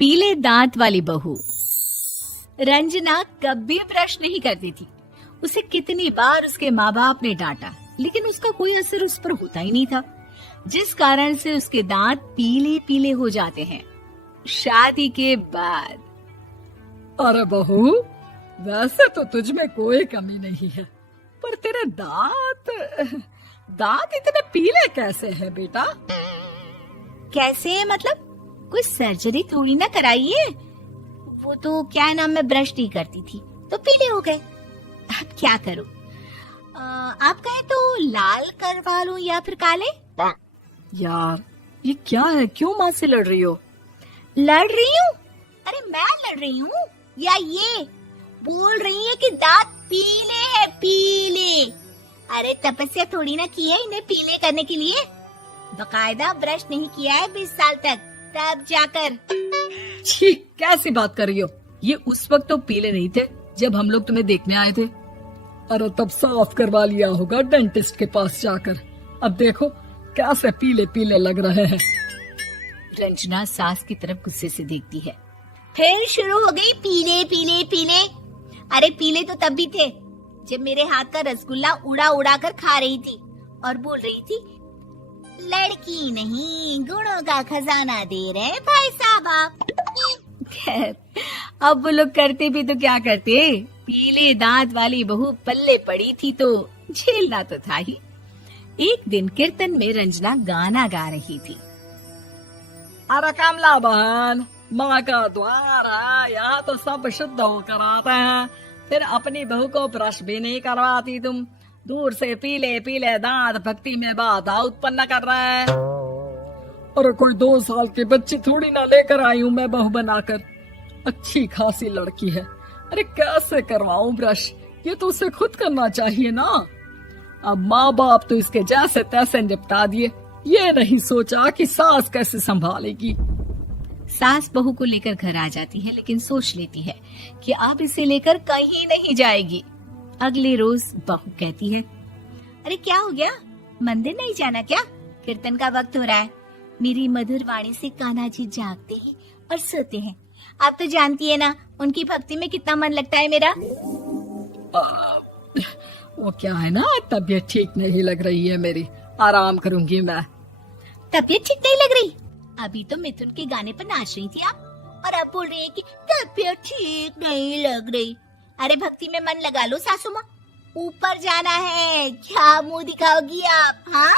पीले दांत वाली बहू। रंजना कभी ब्रश नहीं करती थी। उसे कितनी बार उसके माँ बाप ने डांटा, लेकिन उसका कोई असर उस पर होता ही नहीं था, जिस कारण से उसके दांत पीले पीले हो जाते हैं। शादी के बाद। अरे बहू, वैसे तो तुझ में कोई कमी नहीं है, पर तेरे दांत इतने पीले कैसे हैं बेटा? कैसे मतलब? कोई सर्जरी थोड़ी ना कराई है। वो तो क्या नाम, मैं ब्रश नहीं करती थी तो पीले हो गए। अब क्या करूं? आप कहें तो लाल करवा लूं या फिर काले? यार ये क्या है, क्यों माँ से लड़ रही हो? लड़ रही हूँ? अरे मैं लड़ रही हूँ या ये बोल रही है कि दांत पीले हैं, पीले। अरे तपस्या थोड़ी ना की है इन्हें पीले करने के लिए। बकायदा ब्रश नहीं किया है 20 साल तक, तब जाकर। छी, कैसी बात कर रही हो? ये उस वक्त तो पीले नहीं थे जब हम लोग तुम्हें देखने आए थे। अरे तब साफ करवा लिया होगा डेंटिस्ट के पास जाकर। अब देखो कैसे पीले पीले लग रहे हैं। रंजना सास की तरफ गुस्से से देखती है। फिर शुरू हो गई पीले पीले पीले। अरे पीले तो तब भी थे जब मेरे हाथ का रसगुल्ला उड़ा उड़ा कर खा रही थी और बोल रही थी, लड़की नहीं गुणों का खजाना दे रहे भाई साहब आप। खैर, अब वो लोग करते भी तो क्या करते, पीले दांत वाली बहू पल्ले पड़ी थी तो झेलना तो था ही। एक दिन कीर्तन में रंजना गाना गा रही थी। अरे कमला बहन, माँ का द्वार है, यहाँ तो सब शुद्ध होकर आते हैं, फिर अपनी बहू को ब्रश भी नहीं करवाती तुम। दूर से पीले पीले दांत भक्ति में बाधा उत्पन्न कर रहे हैं। अरे कोई 2 साल की बच्ची थोड़ी ना लेकर आई हूँ मैं बहू बनाकर। अच्छी खासी लड़की है, अरे कैसे करवाऊं ब्रश? ये तो उसे खुद करना चाहिए ना। अब माँ बाप तो इसके जैसे तैसे निपटा दिए, ये नहीं सोचा कि सास कैसे संभालेगी। सास बहू को लेकर घर आ जाती है, लेकिन सोच लेती है कि अब इसे लेकर कहीं नहीं जाएगी। अगले रोज बहू कहती है, अरे क्या हो गया, मंदिर नहीं जाना क्या? कीर्तन का वक्त हो रहा है। मेरी मधुर वाणी से कान्हा जी जागते हैं और सोते हैं। आप तो जानती है ना उनकी भक्ति में कितना मन लगता है मेरा। वो क्या है ना, तबीयत ठीक नहीं लग रही है मेरी, आराम करूंगी मैं। तबीयत ठीक नहीं लग रही? अभी तो मिथुन के गाने पर नाच रही थी आप, और अब बोल रही है कि तबीयत ठीक नहीं लग रही। अरे भक्ति में मन लगा लो सासू माँ, ऊपर जाना है, क्या मुंह दिखाओगी आप? हाँ?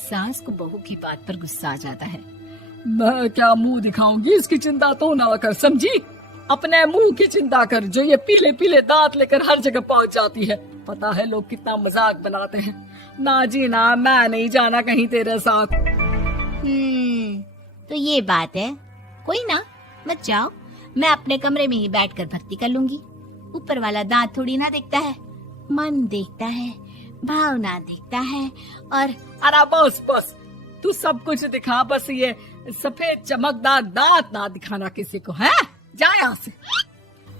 सास को बहू की बात पर गुस्सा आ जाता है। मैं क्या मुंह दिखाऊंगी, इसकी चिंता तो ना कर, समझी? अपने मुंह की चिंता कर, जो ये पीले पीले दांत लेकर हर जगह पहुंच जाती है। पता है लोग कितना मजाक बनाते हैं। ना जी ना, मैं नहीं जाना कहीं तेरे साथ। तो ये बात है। कोई ना, मत जाओ, मैं अपने कमरे में ही बैठकर भक्ति कर लूंगी। ऊपर वाला दांत थोड़ी ना देखता है, मन देखता है, भावना देखता है। और अरे बस बस, तू सब कुछ दिखा, बस ये सफेद चमकदार दांत ना दिखाना किसी को, है? जा यहाँ से।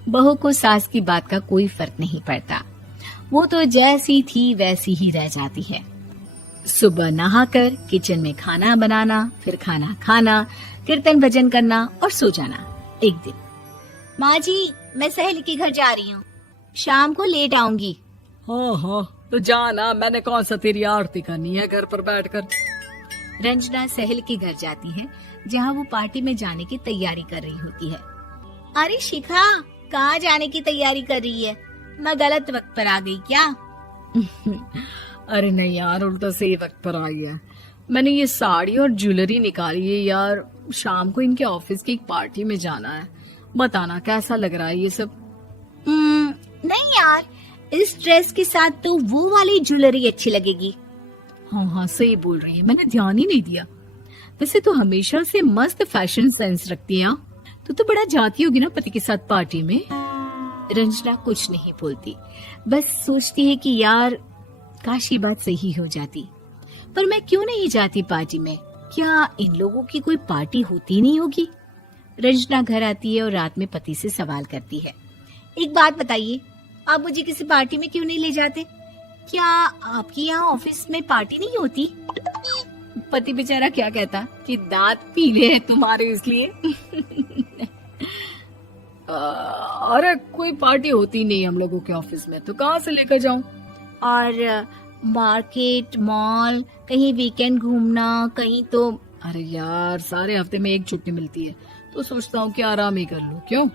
बहू को सास की बात का कोई फर्क नहीं पड़ता, वो तो जैसी थी वैसी ही रह जाती है। सुबह नहाकर किचन में खाना बनाना, फिर खाना खाना, कीर्तन भजन करना और सो जाना। एक दिन, माँ जी मैं सहेली के घर जा रही हूँ, शाम को लेट आऊंगी। हाँ हाँ तो जाना, मैंने कौन सा तेरी आरती करनी है घर पर बैठकर। रंजना सहेली के घर जाती है, जहाँ वो पार्टी में जाने की तैयारी कर रही होती है। अरे शिखा, कहाँ जाने की तैयारी कर रही है? मैं गलत वक्त पर आ गई क्या? अरे नहीं यार, उल्टा सही वक्त पर आई है। मैंने ये साड़ी और ज्वेलरी निकाली है यार, शाम को इनके ऑफिस की एक पार्टी में जाना है। बताना कैसा लग रहा है ये सब? नहीं यार, इस ड्रेस के साथ तो वो वाली ज्वेलरी अच्छी लगेगी। हाँ हाँ सही बोल रही है, मैंने ध्यान ही नहीं दिया। वैसे तो हमेशा से मस्त फैशन सेंस रखती है। तो बड़ा जाती होगी ना पति के साथ पार्टी में। रंजना कुछ नहीं बोलती, बस सोचती है कि यार काश ये बात सही हो जाती, पर मैं क्यों नहीं जाती पार्टी में? क्या इन लोगों की कोई पार्टी होती नहीं होगी? रंजना घर आती है और रात में पति से सवाल करती है, एक बात बताइए, आप मुझे किसी पार्टी में क्यों नहीं ले जाते? क्या आपके यहाँ ऑफिस में पार्टी नहीं होती? पति बेचारा क्या कहता कि दांत पीले हैं तुम्हारे इसलिए। अरे कोई पार्टी होती नहीं हम लोगों के ऑफिस में, तो कहाँ से लेकर जाऊं? और मार्केट, मॉल, कहीं वीकेंड घूमना, कहीं तो। अरे यार सारे हफ्ते में एक छुट्टी मिलती है, तो सोचता हूँ कि आराम ही कर लूं। क्यों?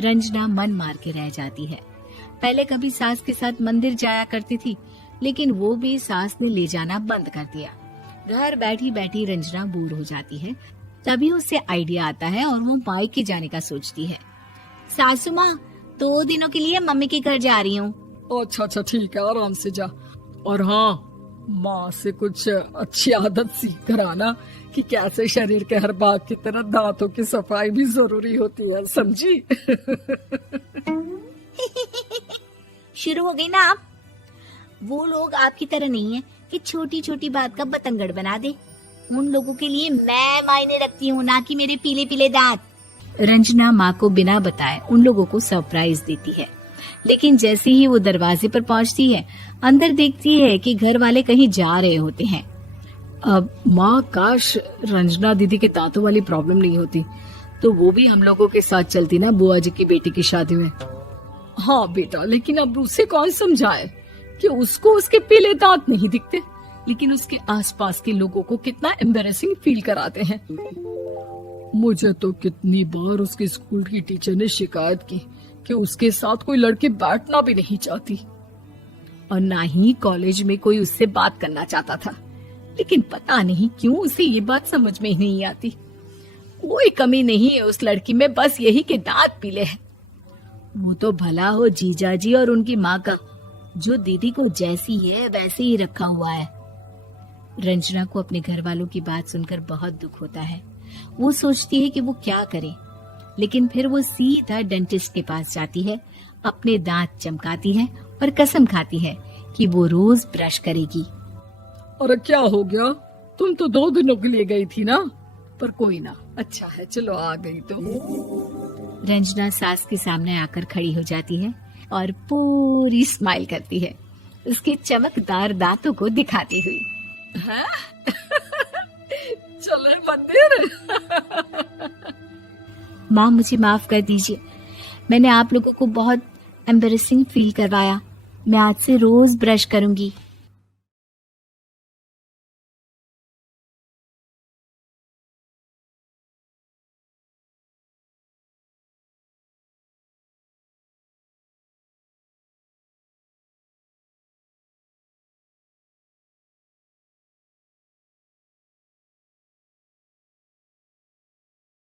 रंजना मन मार के रह जाती है। पहले कभी सास के साथ मंदिर जाया करती थी, लेकिन वो भी सास ने ले जाना बंद कर दिया। घर बैठी बैठी रंजना बोर हो जाती है। तभी उसे आइडिया आता है और वो मायके जाने का सोचती है। सासू माँ, 2 दिनों के लिए मम्मी के घर जा रही हूँ। अच्छा ठीक है, आराम से जा। और हाँ, माँ से कुछ अच्छी आदत सीख कर आना कि कैसे शरीर के हर भाग की तरह दांतों की सफाई भी जरूरी होती है, समझी? शुरू हो गई ना आप। वो लोग आपकी तरह नहीं है कि छोटी छोटी बात का बतंगड़ बना दे। उन लोगों के लिए मैं मायने रखती हूँ, ना कि मेरे पीले पीले दांत। रंजना माँ को बिना बताए उन लोगों को सरप्राइज देती है, लेकिन जैसे ही वो दरवाजे पर पहुँचती है, अंदर देखती है कि घर वाले कहीं जा रहे होते हैं। अब माँ, काश रंजना दीदी के दांतों वाली प्रॉब्लम नहीं होती, तो वो भी हम लोगों के साथ चलती ना बुआ जी की बेटी की शादी में। हाँ बेटा, लेकिन अब उसे कौन समझाए कि उसको उसके पीले दांत नहीं दिखते, लेकिन उसके आसपास के लोगों को कितना एम्बैरेसिंग फील कराते हैं। मुझे तो कितनी बार उसके स्कूल की टीचर ने शिकायत की कि उसके साथ कोई लड़की बैठना भी नहीं चाहती, और ना ही कॉलेज में कोई उससे बात करना चाहता था। लेकिन पता नहीं क्यों उसे ये बात समझ में ही नहीं आती। कोई कमी नहीं है उस लड़की में, बस यही कि दांत पीले हैं। वो तो भला हो जीजा जी और उनकी माँ का, जो दीदी को जैसी है वैसे ही रखा हुआ है। रंजना को अपने घर वालों की बात सुनकर बहुत दुख होता है। वो सोचती है कि वो क्या करे, लेकिन फिर वो सीधा डेंटिस्ट के पास जाती है, अपने दांत चमकाती है और कसम खाती है कि वो रोज ब्रश करेगी। अरे क्या हो गया? तुम तो 2 दिनों के लिए गई थी ना, पर कोई ना, अच्छा है, चलो आ गई तो। रंजना सास के सामने आकर खड़ी हो जाती है और पूरी स्माइल करती है, उसके चमकदार दांतों को दिखाती हुई। हैं? चले मंदिर? माँ, मुझे माफ कर दीजिए, मैंने आप लोगों को बहुत एम्बैरेसिंग फील करवाया। मैं आज से रोज ब्रश करूंगी।